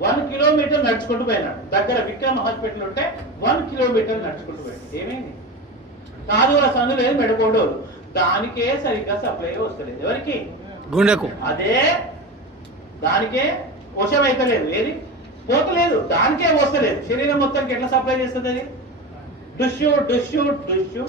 One kilometre నడుచుకుంటూ పోయినాడు. దగ్గర విక్రమ్ హాస్పిటల్ ఉంటే వన్ కిలోమీటర్ నడుచుకుంటూ పోయాడు. ఏమైంది? కాదు ఆ సందు లేదు మెడకోడు దానికే సరిగ్గా సప్లై వస్తలేదు. ఎవరికి? గుండెకు. అదే దానికే వశం అయితలేదు. ఏది? పోతలేదు. దానికే వస్తలేదు శరీరం మొత్తానికి ఎట్లా సప్లై చేస్తుంది అది? డుష్యు డుష్యు డుష్యు.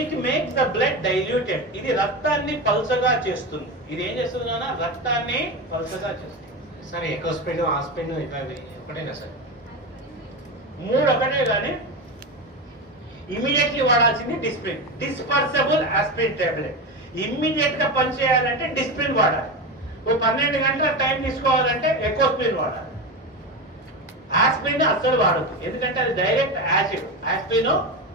It makes the blood diluted ఇది రక్తాన్ని పల్చగా చేస్తుంది. ఇది ఏం చేస్తుంది నాన్న? రక్తాన్ని పల్చగా చేస్తుంది. సార్ ఎక్కువ స్పీడ్ ఆ స్పీడ్ ఇట్లా ఒకటేనా సార్ మూడు ఒకటే కానీ ఇమీడియట్లీ వాడాల్సింది డిస్ప్రిన్ డిస్పర్సబుల్ ఆస్పిరిన్ టాబ్లెట్ ఇమ్మీడియట్గా పనిచేయాలంటే డిస్ప్రిన్ వాడాలి. ఓ పన్నెండు గంటల టైం తీసుకోవాలంటే ఎకోస్ప్రిన్ వాడాలి. ఆస్పిరిన్ అస్సలు వాడద్దు. ఎందుకంటే అది డైరెక్ట్ యాసిడ్ ఆస్పిరిన్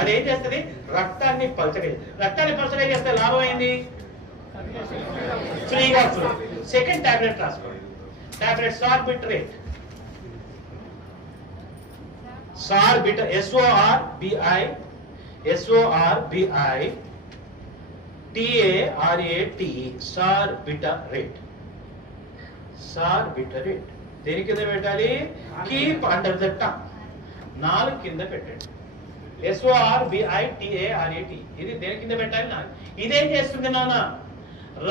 అది ఏం చేస్తుంది? రక్తాన్ని పలచగా రక్తాన్ని పలచగా చేస్తే లాభం ఏంది? ఫ్రీగా సెకండ్ టాబ్లెట్ రాసుకోండి. Tablet Sorbitrate సార్బిట S O R B I S O R B I T A R A T sorbitrate sorbitrate దేని కింద పెట్టాలి? కీప్ అండర్ ద టంగ్ నాలుగు కింద పెట్టండి. ఎస్ఓఆర్బిఐటిఏఆర్ఏటి ఇది దేని కింద పెట్టాలి నా ఇదేం చేస్తుంది నాన్న?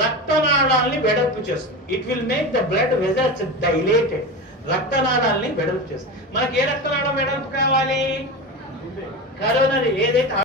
రక్తనాళాల్ని వెడల్పు చేస్తుంది. It will make the blood vessels dilated రక్తనాళాల్ని వెడల్పు చేస్తుంది. మనకి ఏ రక్తనాళం వెడల్పు కావాలి? కరోనరీ. ఏదైతే